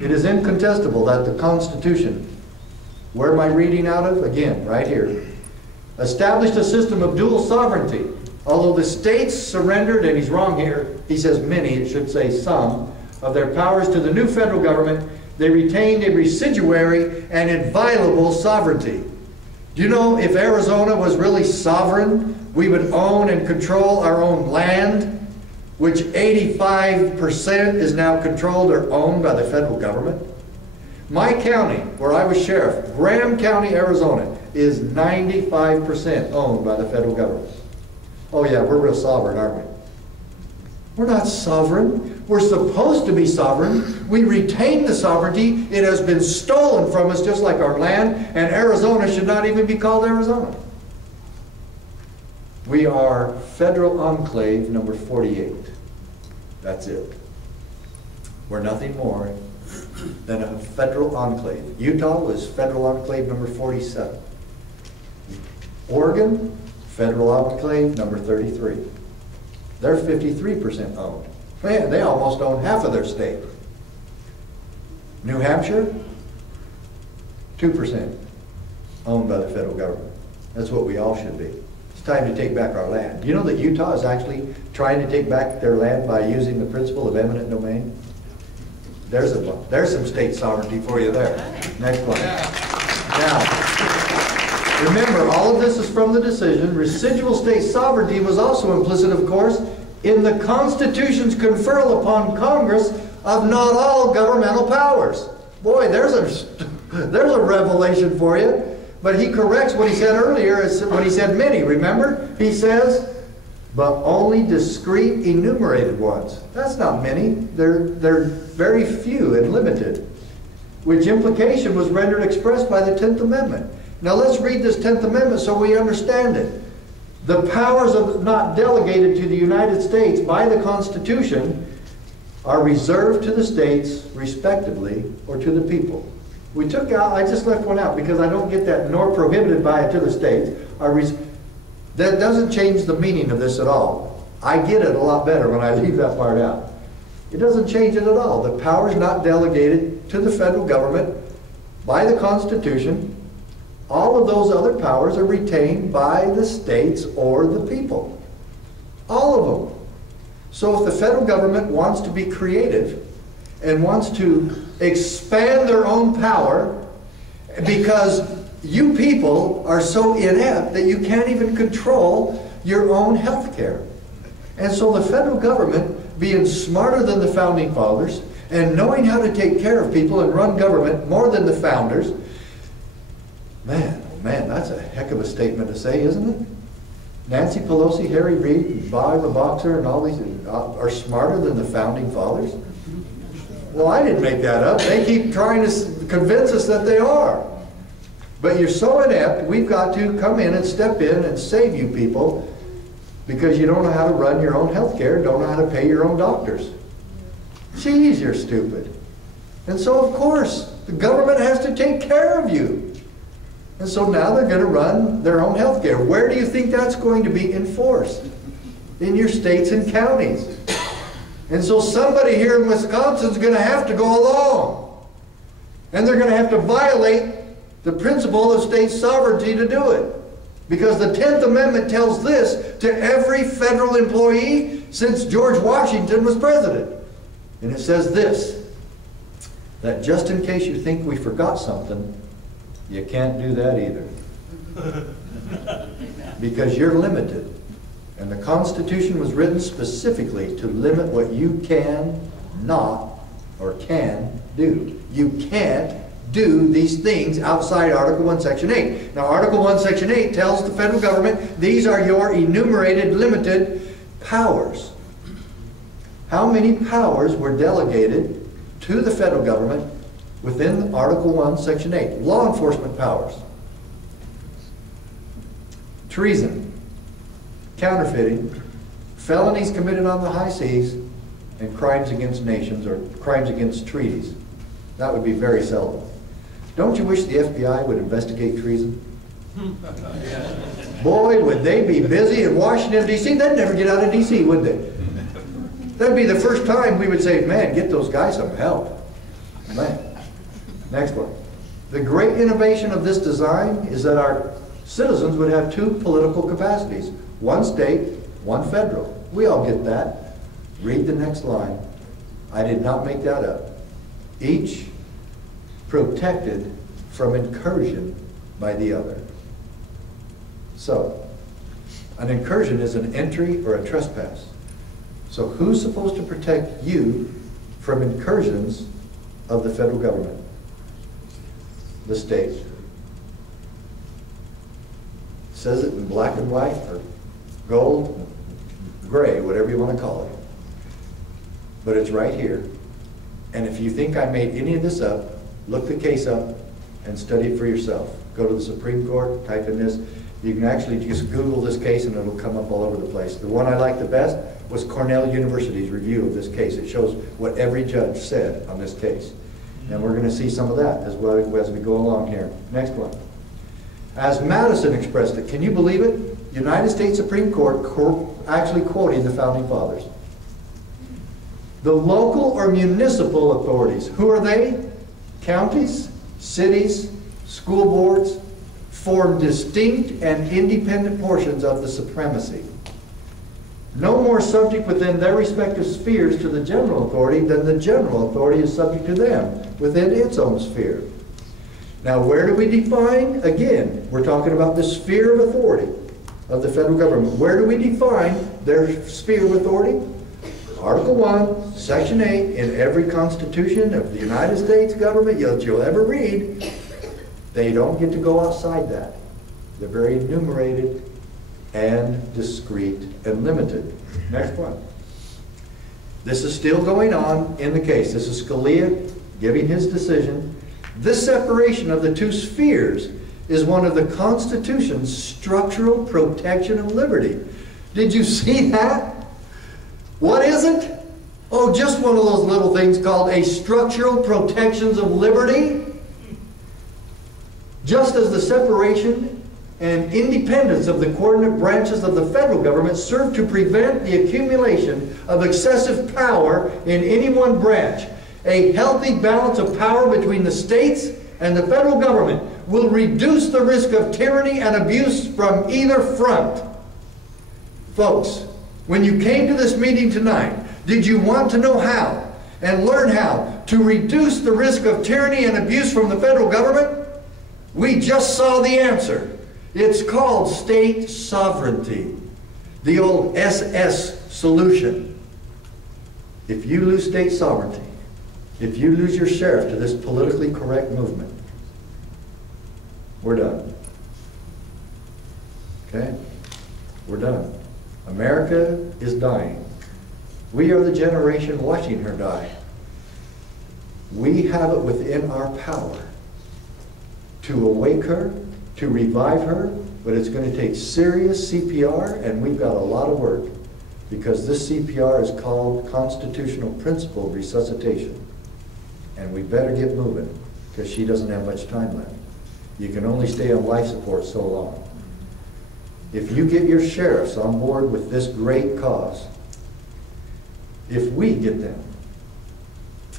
It is incontestable that the Constitution, where am I reading out of? Again, right here. Established a system of dual sovereignty. Although the states surrendered, and he's wrong here, he says many, it should say some, of their powers to the new federal government, they retained a residuary and inviolable sovereignty. Do you know if Arizona was really sovereign, we would own and control our own land, which 85% is now controlled or owned by the federal government? My county, where I was sheriff, Graham County, Arizona, is 95% owned by the federal government. Oh yeah, we're real sovereign, aren't we? We're not sovereign. We're supposed to be sovereign. We retain the sovereignty. It has been stolen from us just like our land, and Arizona should not even be called Arizona. We are federal enclave number 48. That's it. We're nothing more than a federal enclave. Utah was federal enclave number 47. Oregon, federal enclave number 33. They're 53% owned. Man, they almost own half of their state. New Hampshire, 2% owned by the federal government. That's what we all should be. It's time to take back our land. Do you know that Utah is actually trying to take back their land by using the principle of eminent domain? There's some state sovereignty for you there. Next one. Now, remember, all of this is from the decision. Residual state sovereignty was also implicit, of course, in the Constitution's conferral upon Congress of not all governmental powers. Boy, there's a revelation for you. But he corrects what he said earlier, when he said many, remember? He says, but only discrete enumerated ones. That's not many. They're very few and limited, which implication was rendered express by the 10th Amendment. Now let's read this 10th Amendment so we understand it. The powers of not delegated to the United States by the Constitution are reserved to the states, respectively, or to the people. We took out, I just left one out because I don't get that, nor prohibited by it to the states. That doesn't change the meaning of this at all. I get it a lot better when I leave that part out. It doesn't change it at all. The powers not delegated to the federal government by the Constitution, all of those other powers are retained by the states or the people. All of them. So if the federal government wants to be creative and wants to expand their own power because you people are so inept that you can't even control your own health care. And so the federal government, being smarter than the founding fathers and knowing how to take care of people and run government more than the founders, man, oh man, that's a heck of a statement to say, isn't it? Nancy Pelosi, Harry Reid, Bob the Boxer, and all these are smarter than the founding fathers? Well, I didn't make that up. They keep trying to convince us that they are. But you're so inept, we've got to come in and step in and save you people because you don't know how to run your own health care, don't know how to pay your own doctors. Jeez, you're stupid. And so, of course, the government has to take care of you. And so now they're going to run their own health care. Where do you think that's going to be enforced? In your states and counties. And so somebody here in Wisconsin is going to have to go along. And they're going to have to violate the principle of state sovereignty to do it. Because the 10th Amendment tells this to every federal employee since George Washington was president. And it says this, that just in case you think we forgot something, you can't do that either. Because you're limited. And the Constitution was written specifically to limit what you can not or can do. You can't do these things outside Article 1, Section 8. Now, Article 1, Section 8 tells the federal government, these are your enumerated, limited powers. How many powers were delegated to the federal government within Article 1, Section 8? Law enforcement powers. Treason. Counterfeiting, felonies committed on the high seas, and crimes against nations or crimes against treaties. That would be very seldom. Don't you wish the FBI would investigate treason? Boy, would they be busy in Washington, D.C. They'd never get out of D.C., would they? That'd be the first time we would say, man, get those guys some help. Man. Next one. The great innovation of this design is that our citizens would have two political capacities, one state, one federal. We all get that. Read the next line. I did not make that up. Each protected from incursion by the other. So, an incursion is an entry or a trespass. So who's supposed to protect you from incursions of the federal government? The state. It says it in black and white, or gold, gray, whatever you want to call it. But it's right here. And if you think I made any of this up, look the case up and study it for yourself. Go to the Supreme Court, type in this. You can actually just Google this case and it'll come up all over the place. The one I liked the best was Cornell University's review of this case. It shows what every judge said on this case. And we're going to see some of that as well as we go along here. Next one. As Madison expressed it, can you believe it? United States Supreme Court actually quoting the Founding Fathers. The local or municipal authorities, who are they? Counties, cities, school boards, form distinct and independent portions of the supremacy. No more subject within their respective spheres to the general authority than the general authority is subject to them within its own sphere. Now, where do we define? Again, we're talking about the sphere of authority of the federal government. Where do we define their sphere of authority? Article 1, Section 8, in every Constitution of the United States government that you'll ever read, they don't get to go outside that. They're very enumerated and discrete and limited. Next one. This is still going on in the case. This is Scalia giving his decision. This separation of the two spheres is one of the Constitution's structural protection of liberty. Did you see that? What is it? Oh, just one of those little things called a structural protections of liberty. Just as the separation and independence of the coordinate branches of the federal government serve to prevent the accumulation of excessive power in any one branch, a healthy balance of power between the states and the federal government will reduce the risk of tyranny and abuse from either front. Folks, when you came to this meeting tonight, did you want to know how and learn how to reduce the risk of tyranny and abuse from the federal government? We just saw the answer. It's called state sovereignty, the old SS solution. If you lose state sovereignty, if you lose your sheriff to this politically correct movement, we're done. Okay? We're done. America is dying. We are the generation watching her die. We have it within our power to awake her, to revive her, but it's going to take serious CPR, and we've got a lot of work, because this CPR is called constitutional principle resuscitation. And we better get moving, because she doesn't have much time left. You can only stay on life support so long. If you get your sheriffs on board with this great cause, if we get them,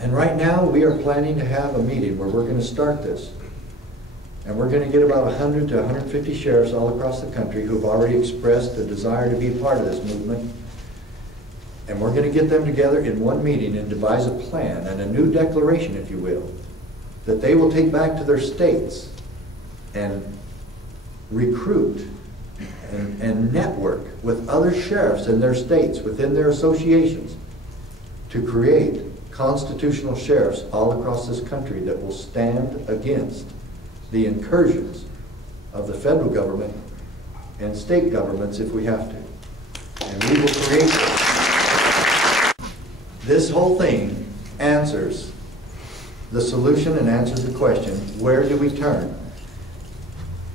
and right now we are planning to have a meeting where we're going to start this, and we're going to get about 100 to 150 sheriffs all across the country who have already expressed a desire to be a part of this movement, and we're going to get them together in one meeting and devise a plan and a new declaration, if you will, that they will take back to their states and recruit and network with other sheriffs in their states, within their associations, to create constitutional sheriffs all across this country that will stand against the incursions of the federal government and state governments if we have to. And we will create this whole thing answers the solution and answers the question, where do we turn?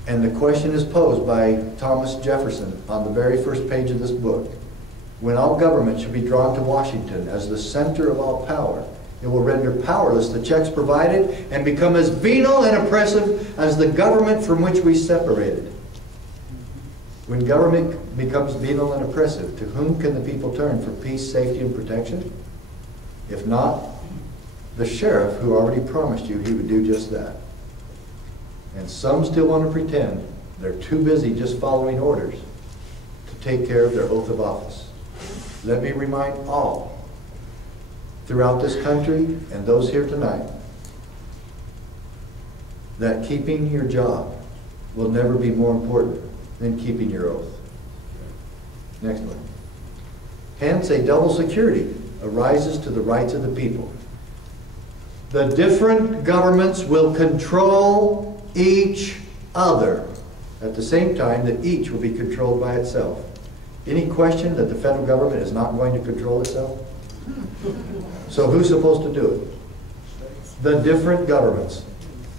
And the question is posed by Thomas Jefferson on the very first page of this book. When all government should be drawn to Washington as the center of all power, it will render powerless the checks provided and become as venal and oppressive as the government from which we separated. When government becomes venal and oppressive, to whom can the people turn for peace, safety, and protection? If not, the sheriff who already promised you he would do just that. And some still want to pretend they're too busy just following orders to take care of their oath of office. Let me remind all throughout this country and those here tonight that keeping your job will never be more important than keeping your oath. Next one. Hence, a double security arises to the rights of the people. The different governments will control each other at the same time that each will be controlled by itself. Any question that the federal government is not going to control itself? So who's supposed to do it? The different governments.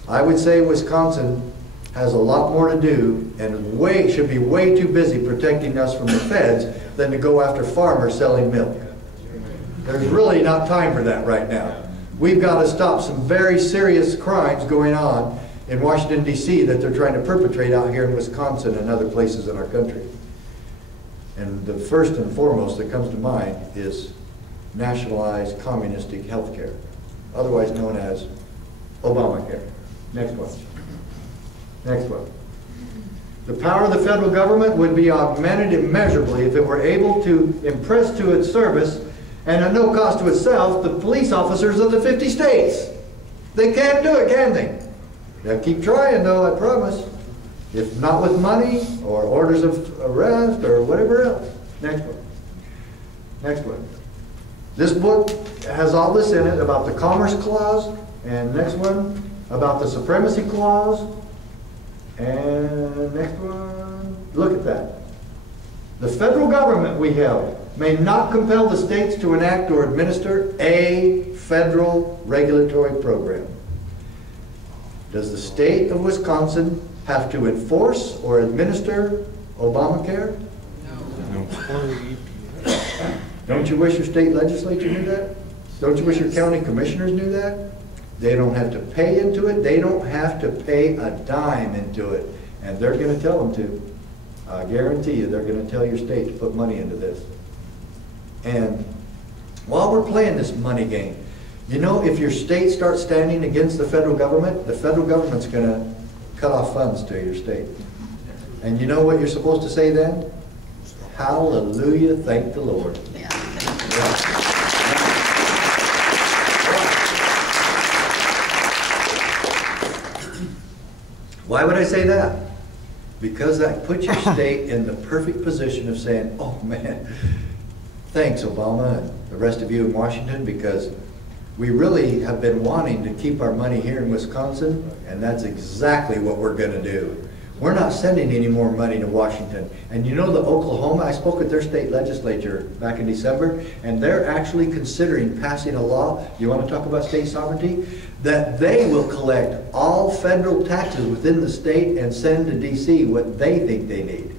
I would say Wisconsin has a lot more to do and should be way too busy protecting us from the feds than to go after farmers selling milk. There's really not time for that right now. We've got to stop some very serious crimes going on in Washington, D.C. that they're trying to perpetrate out here in Wisconsin and other places in our country. And the first and foremost that comes to mind is nationalized communistic health care, otherwise known as Obamacare. Next one. Next one. The power of the federal government would be augmented immeasurably if it were able to impress to its service, and at no cost to itself, the police officers of the 50 states. They can't do it, can they? They'll keep trying, though, I promise. If not with money, or orders of arrest, or whatever else. Next one. Next one. This book has all this in it about the Commerce Clause, and next one, about the Supremacy Clause, and next one, look at that. The federal government, we held, may not compel the states to enact or administer a federal regulatory program. Does the state of Wisconsin have to enforce or administer Obamacare? No. Don't you wish your state legislature knew that? Don't you wish your county commissioners knew that? They don't have to pay into it. They don't have to pay a dime into it. And they're going to tell them to. I guarantee you they're going to tell your state to put money into this. And while we're playing this money game, you know, if your state starts standing against the federal government's going to cut off funds to your state. And you know what you're supposed to say then? Hallelujah, thank the Lord. Yeah. Why would I say that? Because that puts your state in the perfect position of saying, oh man, thanks Obama and the rest of you in Washington, because we really have been wanting to keep our money here in Wisconsin, and that's exactly what we're going to do. We're not sending any more money to Washington. And you know the Oklahoma, I spoke at their state legislature back in December, and they're actually considering passing a law, you want to talk about state sovereignty, that they will collect all federal taxes within the state and send to D.C. what they think they need.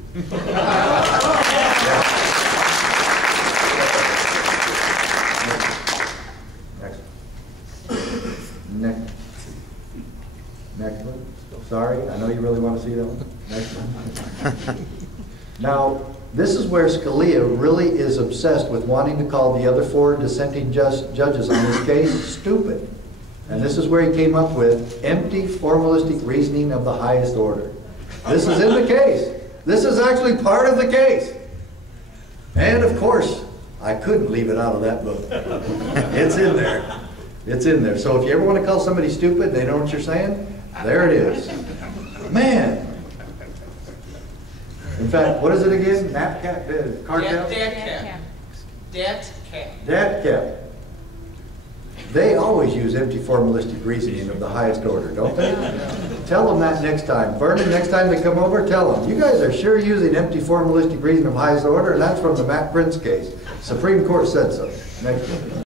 Next one. Sorry, I know you really want to see that one. Next one. Now, this is where Scalia really is obsessed with wanting to call the other four dissenting judges on this case stupid. And this is where he came up with empty formalistic reasoning of the highest order. This is in the case. This is actually part of the case. And of course, I couldn't leave it out of that book. It's in there. It's in there. So if you ever want to call somebody stupid, they know what you're saying, there it is. Man. In fact, what is it again? Cartel? Debt cap. Debt cap. They always use empty formalistic reasoning of the highest order, don't they? Tell them that next time. Vernon, next time they come over, tell them, you guys are sure using empty formalistic reasoning of highest order, and that's from the Mack Printz case. Supreme Court said so. Next one.